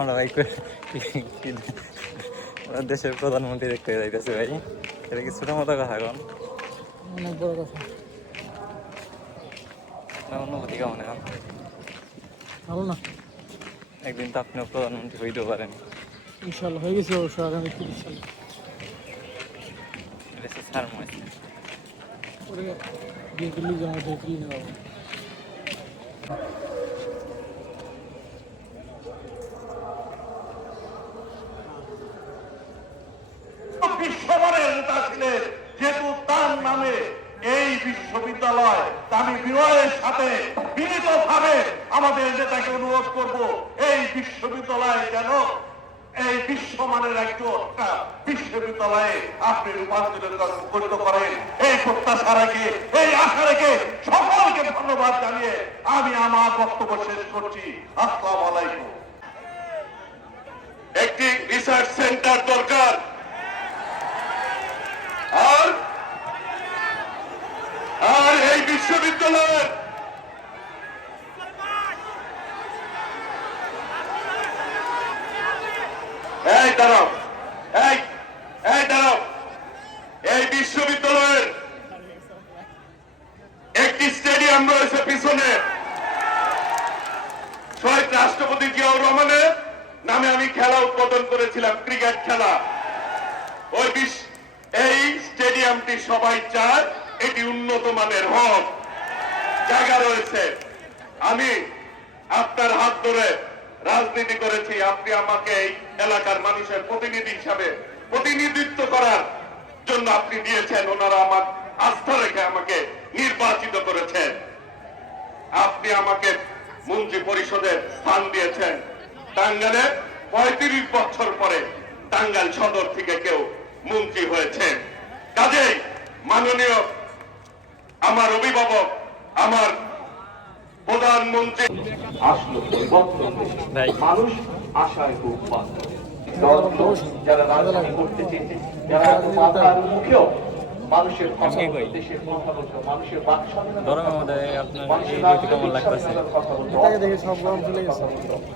আমরা ভাই দেশের প্রধানমন্ত্রী দেখতে যাইতেছে ভাই, এটা কি ছোট মতো কথা? এখন অনেক বড় কথা। অনুভূতি কেমন এখন? ভালো না? একদিন তো আপনিও প্রধানমন্ত্রী হইতেও পারেন। ইনশাল্লাহ হয়ে গেছে অবশ্য আগামী 30 সালে। স্যার মনে বিএনপি লিগের মধ্যে তুলে নেওয়া হবে। বিশ্বমানের নেতা ছিলেন, যেহেতু তার নামে এই বিশ্ববিদ্যালয়, আমি বিনয়ের সাথে বিনীতভাবে আমাদের নেতাকে অনুরোধ করব, এই বিশ্ববিদ্যালয় যেন এই বিশ্বমানের একটা বিশ্ববিদ্যালয়ে আপনি রূপান্তরিত করেন। এই প্রত্যাশা রেখে, এই আশা রেখে সকলকে ধন্যবাদ জানিয়ে আমি আমার বক্তব্য শেষ করছি। আসসালামু আলাইকুম। একটি রিসার্চ সেন্টার দরকার, আর এই বিশ্ববিদ্যালয়ের এই বিশ্ববিদ্যালয়ের একটি স্টেডিয়াম রয়েছে পিছনে, শহীদ রাষ্ট্রপতি জিয়াউর রহমানের নামে আমি খেলা উদ্বোধন করেছিলাম, ক্রিকেট খেলা। এই স্টেডিয়ামটি সবাই চায় এটি উন্নত মানের হোক, জায়গা রয়েছে। আমি আপনার হাত ধরে রাজনীতি করেছি, আপনি আমাকে এই এলাকার মানুষের প্রতিনিধি হিসাবে প্রতিনিধিত্ব করার জন্য আপনি দিয়েছেন, ওনারা আমার আস্থা রেখে আমাকে নির্বাচিত করেছেন। আপনি আমাকে মন্ত্রী পরিষদের স্থান দিয়েছেন। টাঙ্গাইলে 35 বছর পরে টাঙ্গাইল সদর থেকে কেউ মন্ত্রী হয়েছে। কাজেই মাননীয় আমার অভিভাবক, আমার প্রধানমন্ত্রী আসলো পরিবর্তন, মানুষ আশায় খুব বাধ্য। যারা রাজনীতি করতে চেয়েছে, যারা মাথার মুখেও মানুষের কথা বলতো, দেশের কথা বলতো, মানুষের বাক স্বাধীনতার কথা বলতো, মানুষের কথা বলতো,